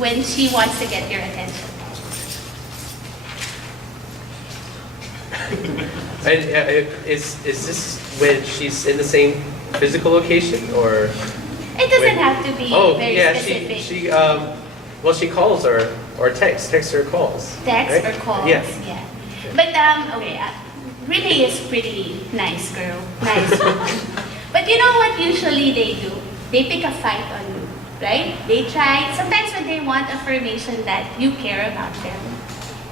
when she wants to get your attention? And is this when she's in the same physical location, or? It doesn't have to be very specific. She calls or texts or calls. Text right? or calls, Yeah. yeah. But okay, Renee is pretty nice girl, nice woman. But you know what usually they do? They pick a fight on you, right? They try, sometimes when they want affirmation that you care about them,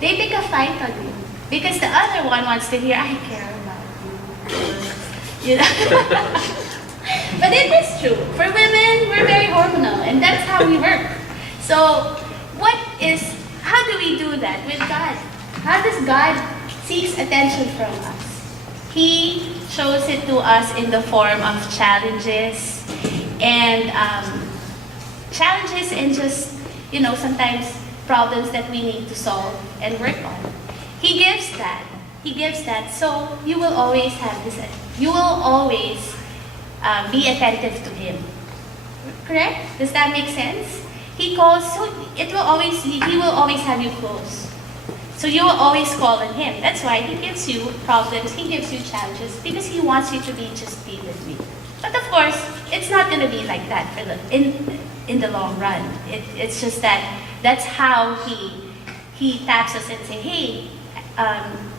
they pick a fight on you. Because the other one wants to hear, I care about you. You know? But it is true. For women, we're very hormonal, and that's how we work. So, how do we do that with God? How does God seek attention from us? He shows it to us in the form of challenges and just, sometimes problems that we need to solve and work on. He gives that. He gives that. So you will always have this. You will always be attentive to Him. Correct? Does that make sense? He calls, so He will always have you close. So you will always call on Him. That's why He gives you problems, He gives you challenges, because He wants you to just be with me. But of course, it's not going to be like that in the long run. It's just that's how He taps us and say, hey,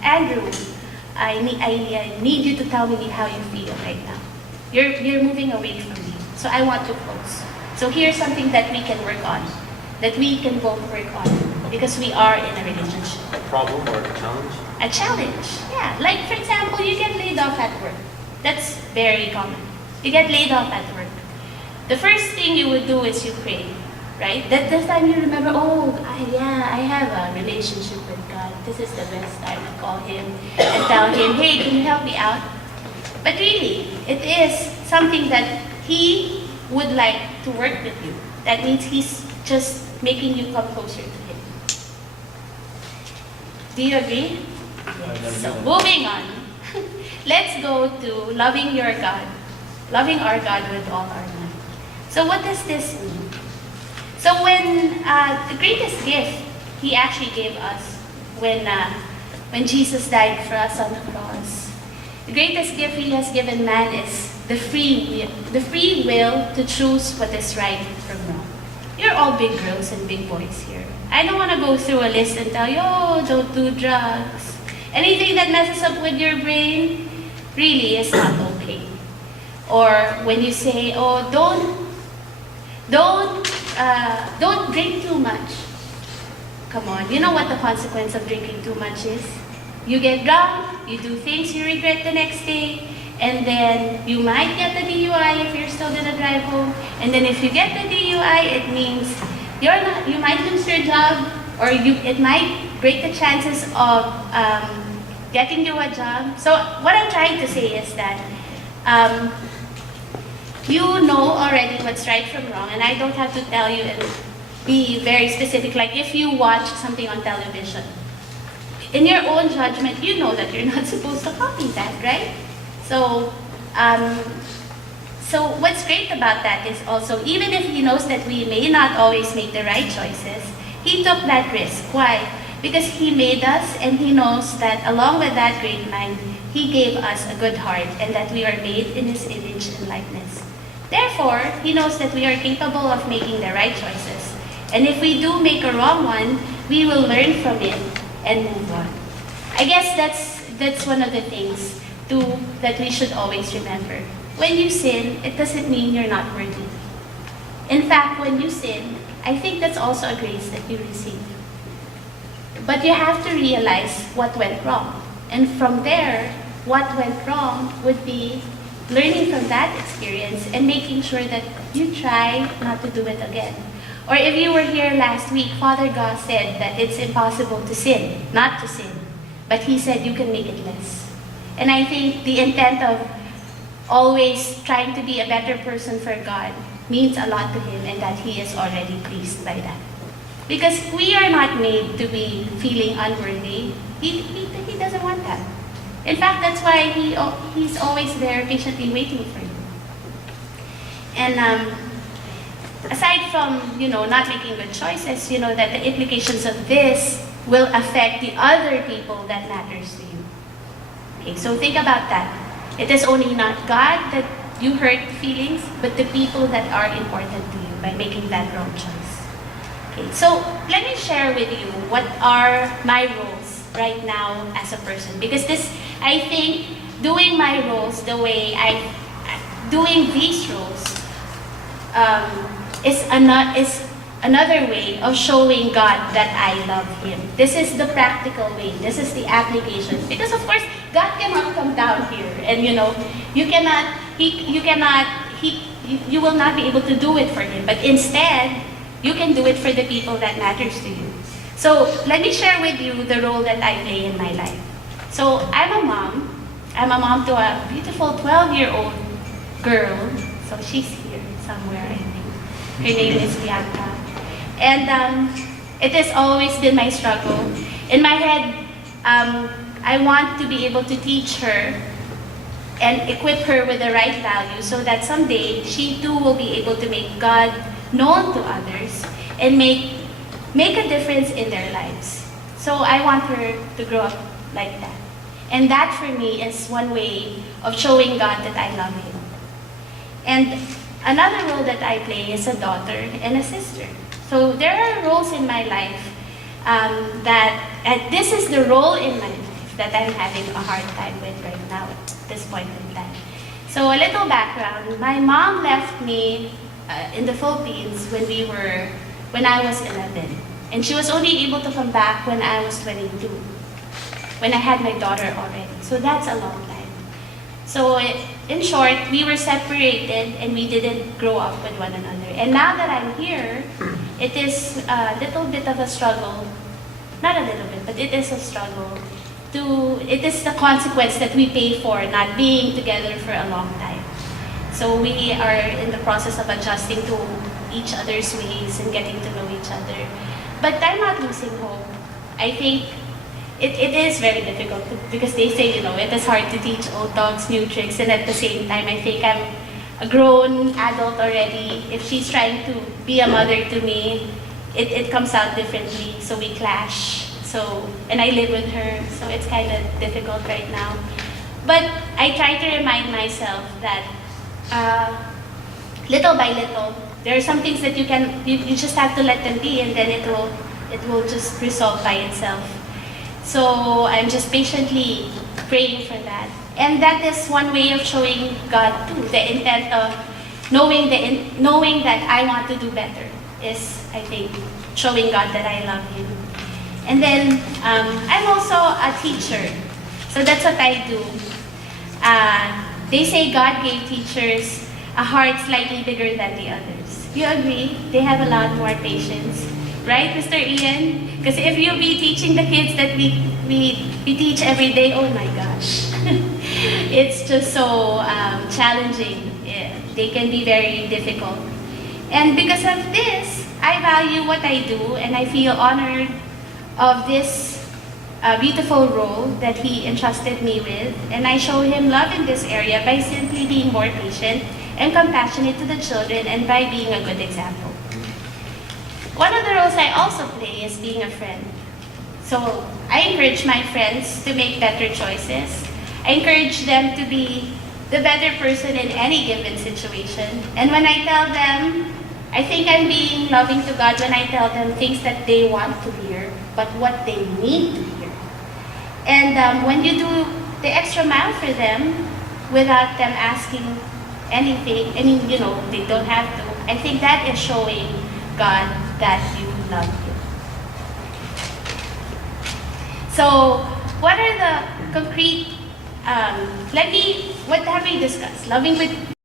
Andrew, I need you to tell me how you feel right now. You're moving away from me, so I want you close. So here's something that we can work on, that we can both work on, because we are in a relationship. A problem or a challenge? A challenge, yeah. Like, for example, you get laid off at work. That's very common. You get laid off at work. The first thing you would do is you pray, right? That time you remember, I have a relationship with God. This is the best time to call Him and tell Him, hey, can you help me out? But really, it is something that He would like to work with you. That means He's just making you come closer to Him. Do you agree? Yes. So moving on. Let's go to loving your God. Loving our God with all our mind. So what does this mean? So when the greatest gift He actually gave us when Jesus died for us on the cross, the greatest gift He has given man is the free will to choose what is right from wrong. You're all big girls and big boys here. I don't want to go through a list and tell you, don't do drugs. Anything that messes up with your brain really is not okay. Or when you say, don't drink too much. Come on, you know what the consequence of drinking too much is? You get drunk, you do things you regret the next day, and then you might get the DUI if you're still gonna drive home. And then if you get the DUI, it means you might lose your job, or it might break the chances of getting you a job. So what I'm trying to say is that you know already what's right from wrong, and I don't have to tell you and be very specific. Like if you watch something on television, in your own judgment, you know that you're not supposed to copy that, right? So what's great about that is also, even if He knows that we may not always make the right choices, He took that risk. Why? Because He made us, and He knows that along with that great mind, He gave us a good heart, and that we are made in His image and likeness. Therefore, He knows that we are capable of making the right choices. And if we do make a wrong one, we will learn from it and move on. I guess that's one of the things too that we should always remember. When you sin, it doesn't mean you're not worthy. In fact, when you sin, I think that's also a grace that you receive. But you have to realize what went wrong. And from there, what went wrong would be learning from that experience and making sure that you try not to do it again. Or if you were here last week, Father God said that it's impossible to sin, not to sin. But He said you can make it less. And I think the intent of always trying to be a better person for God means a lot to Him, and that He is already pleased by that. Because we are not made to be feeling unworthy. He doesn't want that. In fact, that's why He's always there patiently waiting for you. And aside from, not making good choices, that the implications of this will affect the other people that matters to you. Okay, so think about that. It is only not God that you hurt feelings, but the people that are important to you by making that wrong choice. Okay, so let me share with you what are my roles right now as a person. Because I think, doing my roles the way doing these roles is another way of showing God that I love Him. This is the practical way. This is the application. Because of course, God cannot come down here, and you will not be able to do it for Him. But instead, you can do it for the people that matters to you. So let me share with you the role that I play in my life. So I'm a mom. I'm a mom to a beautiful 12-year-old girl. So she's here somewhere, I think. Her name is Bianca. And it has always been my struggle. In my head, I want to be able to teach her and equip her with the right values so that someday she too will be able to make God known to others and make a difference in their lives. So I want her to grow up like that. And that for me is one way of showing God that I love Him. And another role that I play is a daughter and a sister. So there are roles in my life this is the role in my life that I'm having a hard time with right now at this point in time. So a little background, my mom left me in the Philippines when I was 11. And she was only able to come back when I was 22, when I had my daughter already. So that's a long time. So in short, we were separated and we didn't grow up with one another. And now that I'm here, it is a little bit of a struggle. Not a little bit, but it is a struggle. It is the consequence that we pay for not being together for a long time. So we are in the process of adjusting to each other's ways and getting to know each other. But I'm not losing hope. I think it is very difficult because they say, it is hard to teach old dogs new tricks, and at the same time, I think I'm a grown adult already. If she's trying to be a mother to me, it comes out differently, so we clash. And I live with her, so it's kind of difficult right now. But I try to remind myself that little by little, there are some things that you just have to let them be, and then it will just resolve by itself. So I'm just patiently praying for that. And that is one way of showing God too. The intent of knowing that I want to do better is, I think, showing God that I love Him. And then I'm also a teacher. So that's what I do. They say God gave teachers a heart slightly bigger than the others. You agree? They have a lot more patience. Right, Mr. Ian? Because if you be teaching the kids that we teach every day, oh my gosh. It's just so challenging. Yeah, they can be very difficult. And because of this, I value what I do and I feel honored of this beautiful role that He entrusted me with. And I show Him love in this area by simply being more patient and compassionate to the children and by being a good example. One of the roles I also play is being a friend. So I encourage my friends to make better choices. I encourage them to be the better person in any given situation. And when I tell them, I think I'm being loving to God when I tell them things that they want to hear, but what they need to hear. And when you do the extra mile for them without them asking anything, they don't have to, I think that is showing God that you love Him. So, what are the concrete, what have we discussed? Loving with